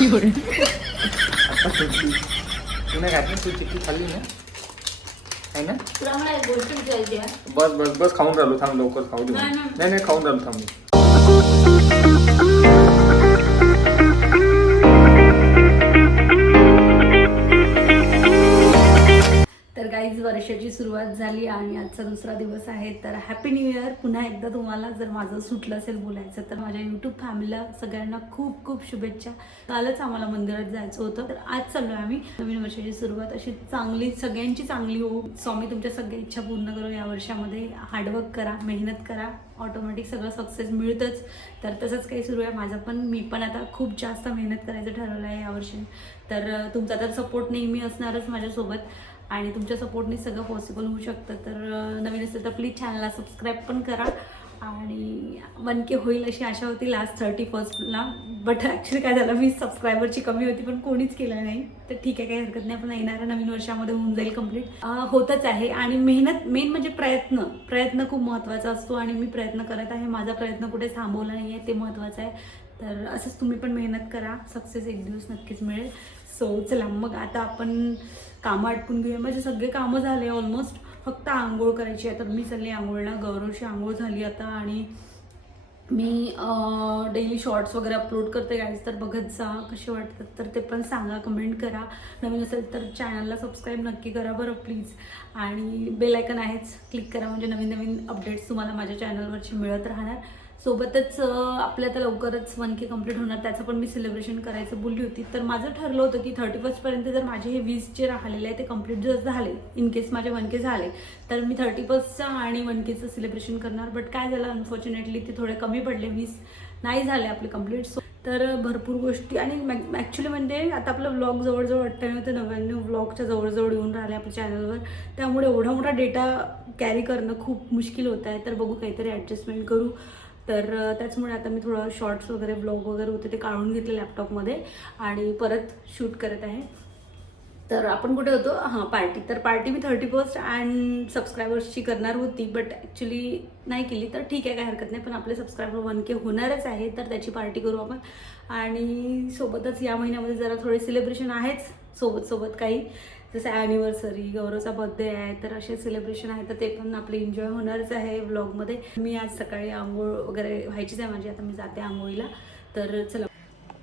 आता सुटली तू नाही खात ना तू चिक्की खाल्ली ना आहे ना तुला मला एक गोष्ट विचारायची आहे बस बस बस खाऊन राहिलो थांब लवकर खाऊ दे नाही, नाही. नाही नाही खाऊन राहिलो थांब मी. तर वर्षाची सुरुवात झाली आणि आजचा दुसरा दिवस आहे तर हॅपी न्यू इयर पुन्हा एकदा तुम्हाला जर माझं सुटलं असेल बोलायचं तर माझ्या यूट्यूब फॅमिलीला सगळ्यांना खूप खूप शुभेच्छा. कालच आम्हाला मंदिरात जायचं होतं तर आज चाललो आहे आम्ही. नवीन वर्षाची सुरुवात अशी चांगली सगळ्यांची चांगली हो स्वामी तुमच्या सगळ्या इच्छा पूर्ण करू. या वर्षामध्ये हार्डवर्क करा मेहनत करा. ऑटोमॅटिक सगळं सक्सेस मिळतंच. तर तसंच काही सुरू आहे. माझं पण मी पण आता खूप जास्त मेहनत करायचं ठरवलं आहे यावर्षी तर तुमचा तर सपोर्ट नेहमी असणारच माझ्यासोबत. आणि तुमच्या सपोर्टने सगळं पॉसिबल होऊ शकतं. तर नवीन असेल तर प्लीज चॅनलला सबस्क्राईब पण करा. आणि वन के होईल अशी आशा होती लास्ट थर्टी फर्स्टला बट ॲक्च्युली काय झालं मी सबस्क्रायबरची कमी होती पण कोणीच केलं नाही. तर ठीक आहे काही हरकत नाही. आपण येणाऱ्या नवीन वर्षामध्ये होऊन जाईल कंप्लीट होतच आहे. आणि मेहनत मेन म्हणजे प्रयत्न. प्रयत्न खूप महत्त्वाचा असतो आणि मी प्रयत्न करत आहे. माझा प्रयत्न कुठे थांबवला नाही आहे ते महत्त्वाचं आहे. तर असंच तुम्ही पण मेहनत करा. सक्सेस एक दिवस नक्कीच मिळेल. सो चला मग आता आपण कामं आटपून घेऊया. माझे सगळे कामं झाले ऑलमोस्ट फक्त आंघोळ करायची आहे. तर मी चालली आंघोळला. गौरवची आंघोळ झाली आता आणि मी डेली शॉर्ट्स वगैरे अपलोड करते गाईज तर बघत जा कसे वाटतात. तर ते पण सांगा कमेंट करा. नवीन असेल तर चॅनलला सबस्क्राईब नक्की करा बरं प्लीज आणि बेलायकन आहेच. क्लिक करा. म्हणजे नवीन नवीन अपडेट्स तुम्हाला माझ्या चॅनलवरची मिळत राहणार. सोबतच आपल्या आता लवकरच वन के कंप्लीट होणार त्याचं पण मी सेलिब्रेशन करायचं बोलली होती. तर माझं ठरलं होतं की थर्टी फर्स्टपर्यंत जर माझे हे वीस जे राहिलेले आहे ते कंप्लीट जर झाले इन केस माझे वन के झाले तर मी थर्टी फर्स्टचं आणि वन केचं सेलिब्रेशन करणार. बट काय झालं अनफॉर्च्युनेटली ते थोडे कमी पडले वीस नाही झाले आपले कंप्लीट सो तर भरपूर गोष्टी. आणि ॲक्च्युली म्हणजे आता आपलं व्लॉग जवळजवळ अठ्ठ्याण्णव ते नव्याण्णव व्लॉगच्या जवळजवळ येऊन राहिले आपल्या चॅनलवर त्यामुळे एवढा मोठा डेटा कॅरी करणं खूप मुश्किल होत आहे. तर बघू काहीतरी ॲडजस्टमेंट करू. तर त्याचमुळे आता मी थोडं शॉर्ट्स वगैरे ब्लॉग वगैरे होते ते काढून घेतले लॅपटॉपमध्ये आणि परत शूट करत आहे. तर आपण कुठे होतो? हां पार्टी. तर पार्टी मी थर्टी फर्स्ट अँड सबस्क्रायबर्सची करणार होती बट ॲक्च्युली नाही केली. तर ठीक आहे काय हरकत नाही. पण आपले सबस्क्रायबर वन के होणारच आहे तर त्याची पार्टी करू आपण. आणि सोबतच या महिन्यामध्ये जरा थोडे सेलिब्रेशन आहेच सोबत सोबत काही. जसं ॲनिव्हर्सरी गौरवचा बर्थडे आहे तर असे सेलिब्रेशन आहे तर ते पण आपले एन्जॉय होणारच आहे व्लॉगमध्ये मी आज सकाळी आंघोळ वगैरे व्हायचीच आहे माझी आता मी जाते आंघोळीला. तर चला.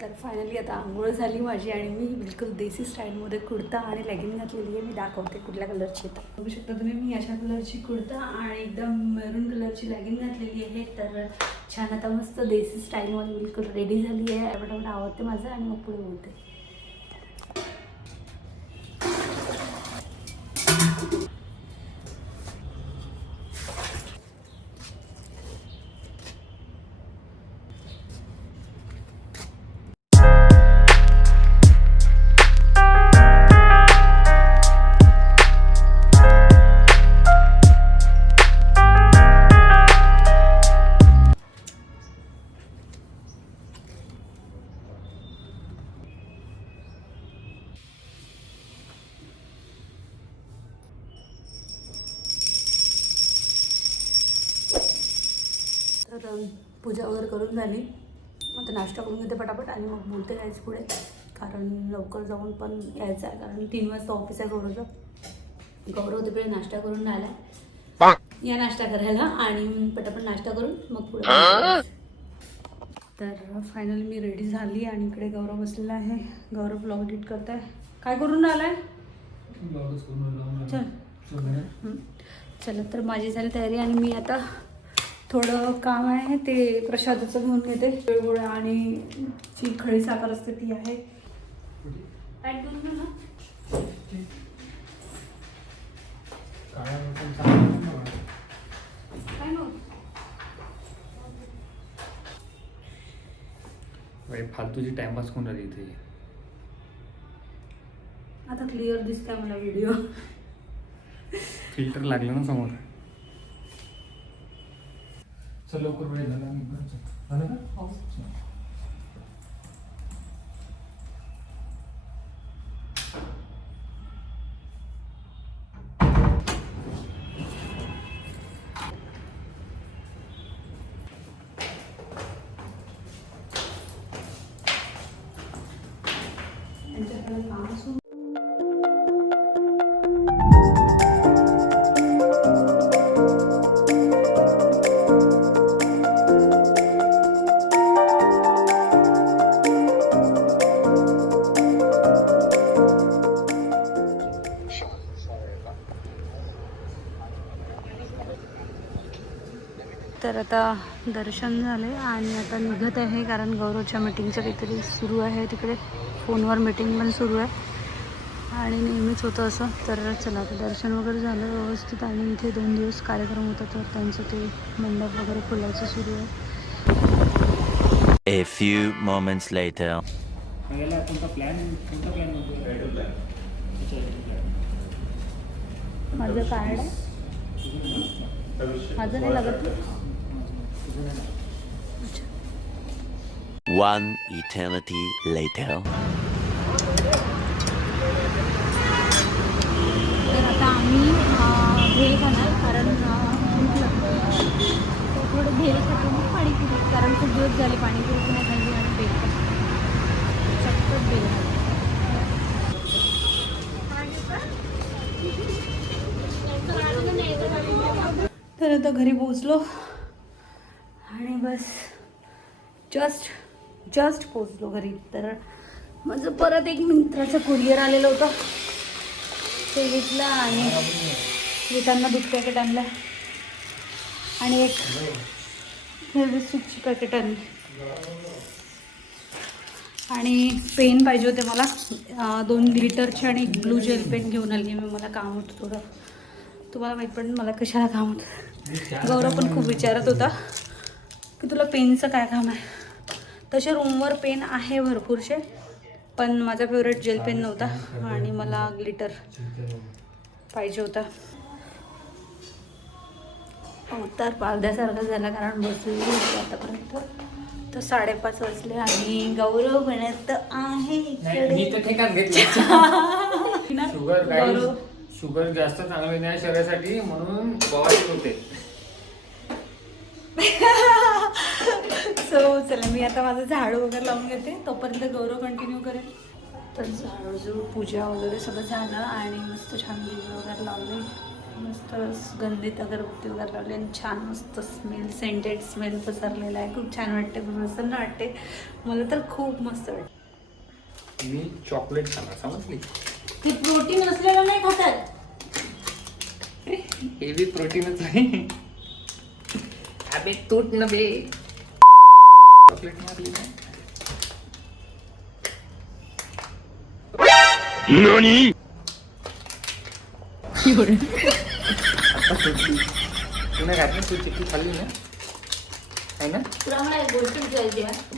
तर फायनली आता आंघोळ झाली माझी आणि मी बिलकुल देसी स्टाईलमध्ये कुर्ता आणि लेगिंग घातलेली आहे. मी दाखवते कुठल्या कलरची तर बघू शकता तुम्ही मी अशा कलरची कुर्ता आणि एकदम मेरून कलरची लेगिंग घातलेली आहे. तर छान आता मस्त देसी स्टाईलमध्ये बिलकुल रेडी झाली आहे. आवडते माझं आणि मग पुढे बोलते. बोलते जायचं पुढे. कारण लवकर जाऊन पण यायचं आहे. कारण तीन वाजता ऑफिस आहे गौरवचं. गौरव तिकडे नाश्ता करून आला या नाश्ता करायला आणि पटापट नाश्ता करून मग पुढे. तर फायनली मी रेडी झाली आणि इकडे गौरव बसलेला आहे. गौरव ब्लॉग एडिट करत आहे काय करून राहिलाय? चल. चला तर माझी झाली तयारी आणि मी आता थोडं काम आहे ते प्रसादाचं घेऊन घेते तिळगुळ आणि जी खडी साखर असते ती आहे. फालतूची टाइमपास कोण राहिली इथे? आता क्लिअर दिसतोय मला व्हिडिओ फिल्टर लागलं ना समोर. चल लवकर वेळ झाला मी चल. झालं का? त्यांच्याकडे काम तर आता दर्शन झाले आणि आता निघत आहे कारण गौरवच्या मीटिंगचं काहीतरी सुरू आहे तिकडे. फोनवर मीटिंग पण सुरू आहे. आणि नेहमीच होतं असं. तर चला आता दर्शन वगैरे झालं व्यवस्थित आणि इथे दोन दिवस कार्यक्रम होता तर त्यांचं ते मंडप वगैरे फुलायचं सुरू आहे. A few moments later. माझं कार्ड आहे. माझं नाही लागत One eternity later. तर आता आम्ही भेल खाणार कारण थोडं भेल खातो मग पाणीपुरी कारण खूप दिवस झाले पाणीपुरी पण खाल्ली आणि भेल भेल तर आता घरी पोचलो बस. जस्ट जस्ट पोचलो घरी. तर माझं परत एक मित्राचं कुरिअर आलेलं होतं. ते घेतलं आणि येताना दूध पॅकेट आणलं. आणि एक फेविस्टिकची पॅकेट आणली. आणि पेन पाहिजे होते मला. दोन ग्लिटरचे आणि ब्लू जेल पेन घेऊन आली मी. मला काम होतं थोडं. तुम्हाला माहीत पण मला कशाला काम होतं? गौरव पण खूप विचारत होता. की तुला पेनचं काय काम आहे? तसे रूमवर पेन आहे भरपूरसे पण माझा फेवरेट जेल पेन नव्हता आणि मला ग्लिटर पाहिजे होता. अवतार पावद्यासारखा झाला कारण बसलेली होती आतापर्यंत. तर साडेपाच वाजले आणि गौरव म्हणत आहे? शुगर जास्त चांगलं नाही शरीरासाठी म्हणून होते. सो चला मी आता माझं झाडू वगैरे लावून घेते. तोपर्यंत गौरव कंटिन्यू करेल तर झाडूझूड पूजा वगैरे सगळं झालं आणि मस्त छान दिवे वगैरे लावले. मस्त गंधित अगरबत्ती वगैरे लावली आणि छान मस्त स्मेल सेंटेड स्मेल पसरलेला आहे. खूप छान वाटते प्रसन्न वाटते. मला तर खूप मस्त वाटते. मी चॉकलेट खाणार समजली? ते प्रोटीन असलेलं नाही खातात हेवी प्रोटीनच आहे. अबे तूट न बे चॉकलेट मारली घातली तू खाल्ली ना आहे ना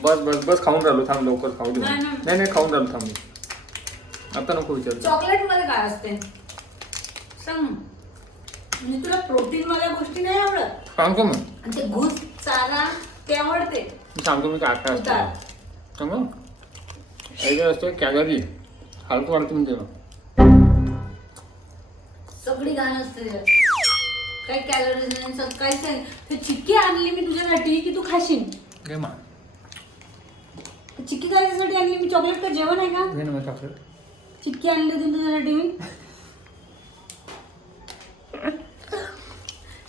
बस बस बस खाऊन राहिलो थांब लवकर खाऊ दे नाही, नाही. खाऊन राहिलो थांब. मी. आता नको विचार. चॉकलेटमध्ये काय असते सांग. म्हणजे तुला प्रोटीन वाल्या गोष्टी नाही आवडत? सांगतो मग. आणि ते घुस चारा ते आवडते. मी सांगतो मी काय काय उतार. असतं सांगू? याच्यात असतं कॅलरी. हलकं वाढतं म्हणजे सगळी घाण असते. त्याच्यात. काही कॅलरीज नाही सग- काहीच नाही. ते चिक्की आणली मी तुझ्यासाठी की तू खाशील? घे मा. चिक्की करायसाठी आणली मी चॉकलेट का जेवण आहे का? घे ना मग चॉकलेट चिक्की आणली होती तुझ्यासाठी मी.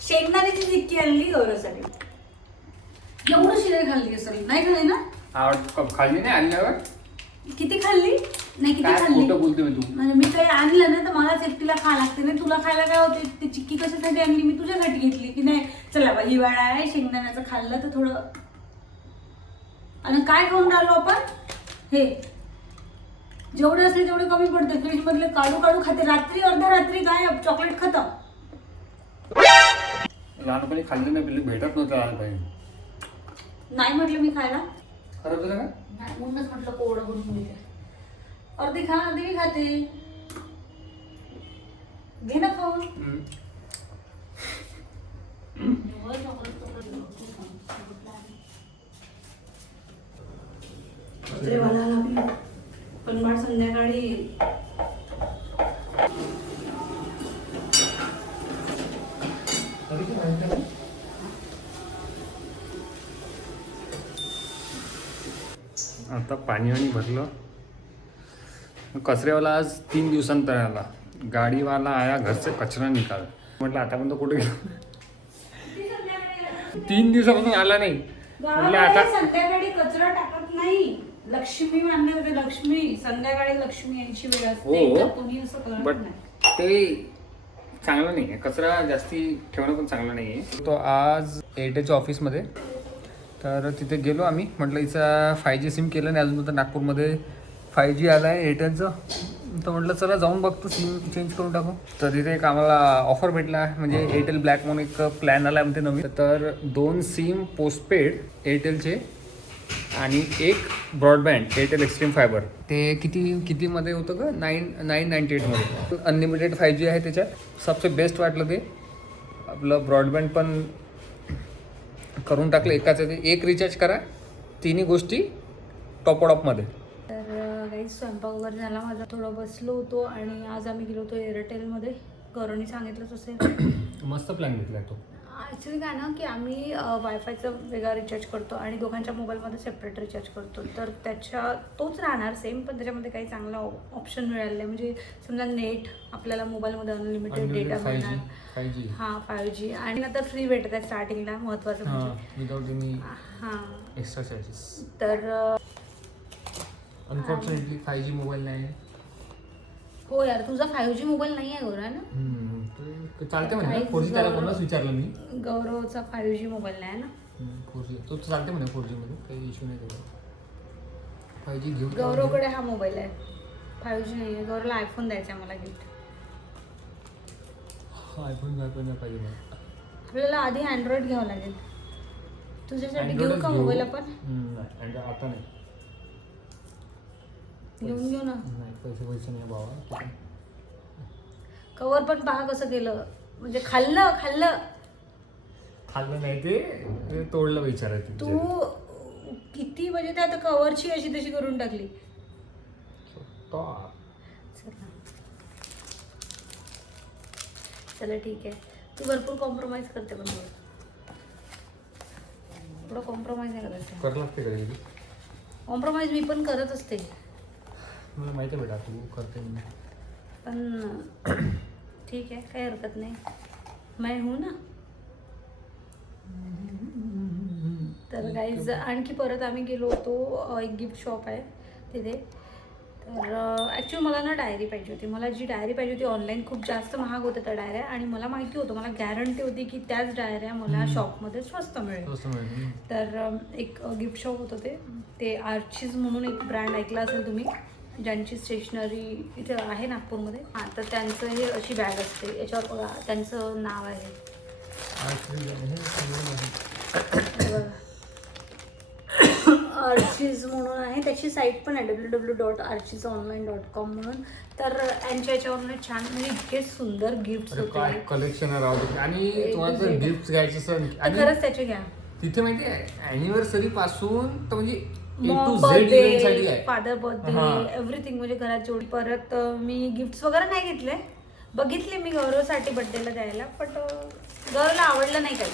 शेंगदाण्याची चिक्की आणली गौरवसाठी एवढं शिरे खाल्ली असेल नाही खाल्ली ना? आवड खाल्ली नाही आणल्यावर? किती खाल्ली? नाही किती काय खाल्ली? खोटं बोलते मी तू? म्हणजे मी काही आणलं ना तर मलाच एकटीला खा लागते. नाही तुला खायला काय होते? ती चिक्की कशासाठी आणली? मी तुझ्यासाठी घेतली की नाही? चला बा हिवाळा आहे शेंगदाण्याचं खाल्लं तर थोडं. आणि काय खाऊन राहिलो आपण? हे. जेवढे असले तेवढे कमी पडते फ्रीज मधले काढू काढू खाते. रात्री अर्ध्या रात्री गायब चॉकलेट खतम. लहानपणी खाल्लं नाही पहिले भेटत नव्हतं लहानपणी नाही म्हटलं मी खायला? का नाही म्हणूनच म्हटलं कोवडं बनवून घेते. अर्धी खा अर्धी मी खाते. घे ना खाऊन. हम्म. पत्रेवाला पाणी आणि भरलं. कचऱ्यावाला आज तीन दिवसांतर आला. गाडीवाला आया घरचे कचरा निकाल. म्हटलं आतापर्यंत कुठे गेलो? तीन दिवसापासून आला नाही. म्हटलं आता संध्याकाळी कचरा टाकत नाही. लक्ष्मी मान्य होते लक्ष्मी. संध्याकाळी लक्ष्मी यांची वेळ असते. हो. कोणी असं करत नाही. ते चांगलं नाही आहे कचरा जास्ती ठेवणं पण चांगलं नाही आहे तो आज एअरटेलच्या ऑफिसमध्ये तर तिथे गेलो आम्ही. म्हटलं हिचा फाय जी सिम केलं नाही. अजून तर नागपूरमध्ये फाय जी आला आहे एअरटेलचं तर म्हटलं चला जाऊन बघतो सिम चेंज करून टाकू. तर तिथे एक आम्हाला ऑफर भेटला. म्हणजे एअरटेल ब्लॅक म्हणून एक प्लॅन आला आहे म्हणते नवीन. तर दोन सिम पोस्टपेड एअरटेलचे आणि एक ब्रॉडबँड एअरटेल एक्स्ट्रीम फायबर ते किती कितीमध्ये होतं का नाईन नाईन नाईन्टी एटमध्ये अनलिमिटेड फाय जी आहे त्याच्यात. सबसे बेस्ट वाटलं ते. आपलं ब्रॉडबँड पण करून टाकलं एकाच. एक रिचार्ज करा. तिन्ही गोष्टी टॉप ऑफमध्ये तर काही स्वयंपाक वगैरे झाला माझा. थोडं बसलो होतो आणि आज आम्ही गेलो होतो एअरटेलमध्ये गौरवनी सांगितलंच असेल. मस्त प्लॅन घेतला तो. ॲक्च्युली काय ना की आम्ही वायफायचा वेगळा रिचार्ज करतो आणि दोघांच्या मोबाईलमध्ये सेपरेट रिचार्ज करतो. तर त्याच्या तोच राहणार सेम पण त्याच्यामध्ये काही चांगला ऑप्शन मिळाले नाही. म्हणजे समजा नेट आपल्याला मोबाईलमध्ये अनलिमिटेड डेटा मिळणार. हां फाईव्ह जी आणि नंतर फ्री भेटत आहे स्टार्टिंगला महत्त्वाचं हां म्हणजे. हां. एक्स्ट्रा चार्जेस तर अनफॉर्च्युनेटली फाय जी मोबाईल नाही. आहे हो यार तुझा फाईव्ह जी मोबाईल नाही आहे गौरा ना? हम्म, चालते काहीच फोर जी त्याला. कोणाच विचारलं मी. गौरवचा फाईव्ह जी मोबाईल नाही आहे ना? फोर जी तो चालते म्हणे फोर जीमध्ये काही इश्यू नाही त्याचा. फाय जी घेऊ का? गौरवकडे हा मोबाईल आहे. फाईव्ह जी नाही आहे. गौरवला आयफोन द्यायचा आहे मला गिफ्ट हा, नाही पाहिजे मला. आपल्याला आधी अँड्रॉइड घ्यावं लागेल. तुझ्यासाठी घेऊ का घेऊ. मोबाईल आपण? हम्म, नाही Android आता नाही. घेऊन घेऊ ना. नाही पैसे पैसे नाही बाबा कवर पण पहा कसं केलं. म्हणजे खाल्लं खाल्लं. खाल्लं नाही ते तोडलं विचारायचं तू किती म्हणजे ते आता कवरची अशी तशी करून टाकली. चला. चला ठीक आहे. तू भरपूर कॉम्प्रोमाइज करते पण थोडं कॉम्प्रोमाइज नाही करायचं कॉम्प्रोमाइज मी पण करत असते. मला माहिती आहे बेटा तू करते म्हणून. पण ठीक आहे काही हरकत नाही. मैं हूं ना? तर गाईज आणखी परत आम्ही गेलो होतो अ, एक गिफ्ट शॉप आहे तिथे. तर ॲक्च्युली मला ना डायरी पाहिजे होती. मला जी डायरी पाहिजे होती ऑनलाईन खूप जास्त महाग होत्या त्या डायऱ्या आणि मला माहिती होतं मला गॅरंटी होती की त्याच डायऱ्या मला शॉपमध्ये स्वस्त मिळेल. तर अम, एक गिफ्ट शॉप होतं ते. ते आर्चीज म्हणून एक ब्रँड ऐकला असेल तुम्ही. ज्यांची स्टेशनरी इथे आहे नागपूरमध्ये हां तर त्यांचं हे अशी बॅग असते याच्यावर बघा त्यांचं नाव आहे. आर्चीज म्हणून आहे त्याची साईट पण आहे W W dot Archies online dot com म्हणून तर यांच्या याच्यावरून छान म्हणजे इतके सुंदर काय होते कलेक्शन. आणि तुम्हाला. गिफ्ट घ्यायचे खरंच त्याचे घ्या तिथे माहिती आहे अॅनिव्हर्सरी पासून तर म्हणजे ए टू झेड इव्हेंटसाठी बर्थडे आहे फादर बर्थडे. एव्हरीथिंग म्हणजे घरात जेवढी परत अं, मी गिफ्ट्स वगैरे नाही घेतले. बघितले मी गौरवसाठी बर्थडेला द्यायला बट गौरवला आवडलं नाही काही.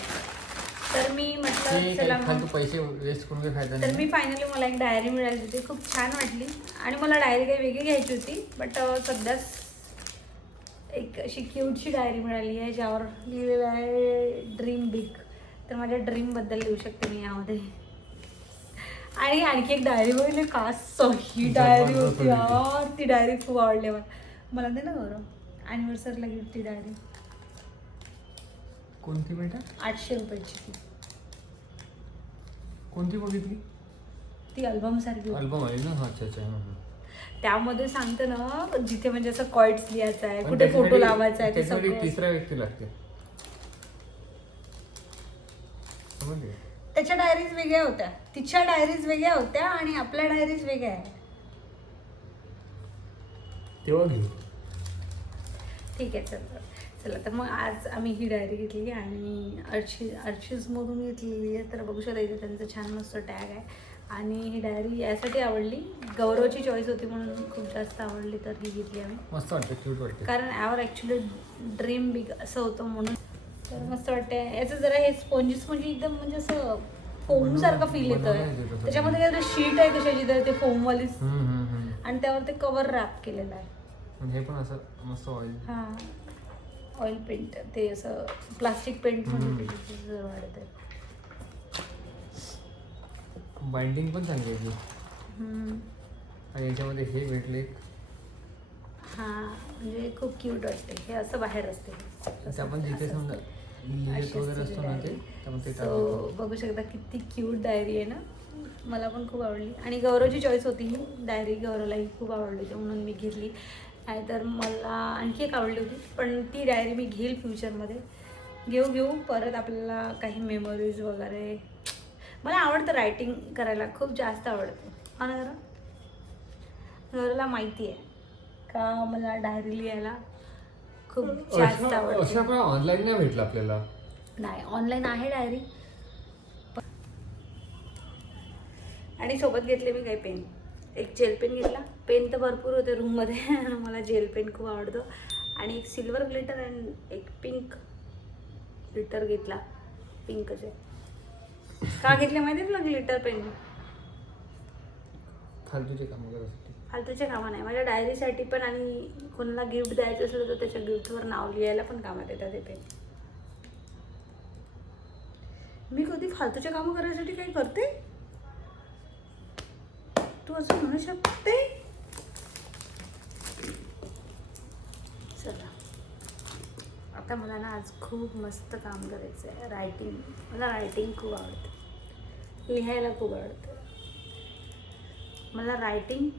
तर मी ते म्हटलं काही चला फालतू पैसे वेस्ट करून काही फायदा तर नाही. मी फायनली मला एक डायरी मिळाली होती खूप छान वाटली. आणि मला डायरी काही वेगळी घ्यायची होती बट सध्याच एक अशी क्यूटची डायरी मिळाली आहे ज्यावर लिहिलेलं आहे ड्रीम बिग तर माझ्या ड्रीमबद्दल लिहू शकते मी यामध्ये. आणि आणखी एक डायरी बघितली का सही डायरी होती. यार ती डायरी खूप आवडली मला. मला दे ना गौरव. ॲनिव्हर्सरीला गिफ्ट ती डायरी कोणती बेटा? आठशे रुपयाची ती. कोणती बघितली? ती अल्बम सारखी होती. अल्बम आहे ना? हा, अच्छा अच्छा हा, हा. त्यामध्ये सांगते ना जिथे म्हणजे असं कॉइट्स लिहायचं आहे पण कुठे फोटो त्याच्यासाठी- लावायचा आहे ते त्याच्यासाठी सगळं. तिसरा व्यक्ती लागते. समजले? त्याच्या डायरीज वेगळ्या होत्या. तिच्या डायरीज वेगळ्या होत्या आणि आपल्या डायरीज वेगळ्या आहे तेव्हा घेऊ ठीक आहे चल. चला तर मग आज आम्ही ही डायरी घेतली आणि अर्ची अर्चीजमधून घेतलेली आहे. तर बघू शकता इथे त्यांचं छान मस्त टॅग आहे. आणि ही डायरी यासाठी आवडली. गौरवची चॉईस होती म्हणून खूप जास्त आवडली तर ही घेतली आम्ही. मस्त वाटते क्यूट वाटते. कारण यावर ॲक्च्युली ड्रीम बिग असं होतं म्हणून. तर मस्त वाटतंय. याचं जरा हे स्पॉन्जेस म्हणजे एकदम म्हणजे असं फोम सारखं फील येतोय. त्याच्यामध्ये काहीतरी शीट आहे कशाची तर ते हम्म, हम्म. आणि त्यावर ते कवर रॅप केलेलं आहे. हे पण असं मस्त ऑइल हा. ऑइल पेंट ते असं प्लास्टिक पेंट वाढत आहे बाइंडिंग पण चांगली आहे. आणि याच्यामध्ये हे भेटले. हा म्हणजे खूप क्यूट वाटते हे असं बाहेर असते आपण जिथे समजा लिहित वगैरे असतो ना ते त्यामुळे ते सो टाकतो बघू शकता किती क्यूट डायरी आहे ना. मला पण खूप आवडली. आणि गौरवची चॉईस होती ही. डायरी गौरवलाही खूप आवडली होती म्हणून मी घेतली. नाहीतर मला आणखी एक आवडली होती पण ती डायरी मी घेईल फ्युचरमध्ये घेऊ घेऊ. परत आपल्याला काही मेमरीज वगैरे. मला आवडतं रायटिंग करायला. खूप जास्त आवडतं. हा ना जरा? गौरवला माहिती आहे का मला डायरी लिहायला? खूप जास्त अशा आवडतं. पण ऑनलाईन नाही भेटलं आपल्याला? नाही ऑनलाईन आहे डायरी आणि सोबत घेतले मी काही पेन एक जेल पेन घेतला. पेन तर भरपूर होते रूममध्ये मला जेल पेन खूप आवडतो. आणि एक सिल्वर ग्लिटर अँड एक पिंक ग्लिटर घेतला. पिंकचे का घेतले माहिती आहे तुला ग्लिटर पेन फालतूचे काम करायसाठी फालतूचे कामं नाही. माझ्या डायरीसाठी पण आणि कोणाला गिफ्ट द्यायचं असेल तर त्याच्या गिफ्टवर नाव लिहायला पण कामात येतात ते पेन मी कधी फालतूच्या कामं करायसाठी काही करते? तू असं म्हणू शकते? चला. आता मला ना आज खूप मस्त काम करायचं आहे रायटिंग मला रायटिंग खूप आवडते. लिहायला खूप आवडतं. मला रायटिंग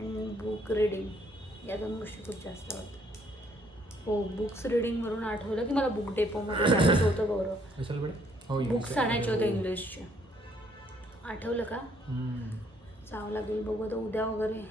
आणि बुक रीडिंग या दोन गोष्टी खूप जास्त आवडतात. हो बुक्स रीडिंगवरून आठवलं की मला बुक डेपोमध्ये जायचं होतं गौरव? बडे हो बुक्स आणायचे होते इंग्लिशचे आठवलं का. जावं लागेल बघू आता उद्या वगैरे.